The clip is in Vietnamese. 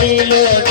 લીલો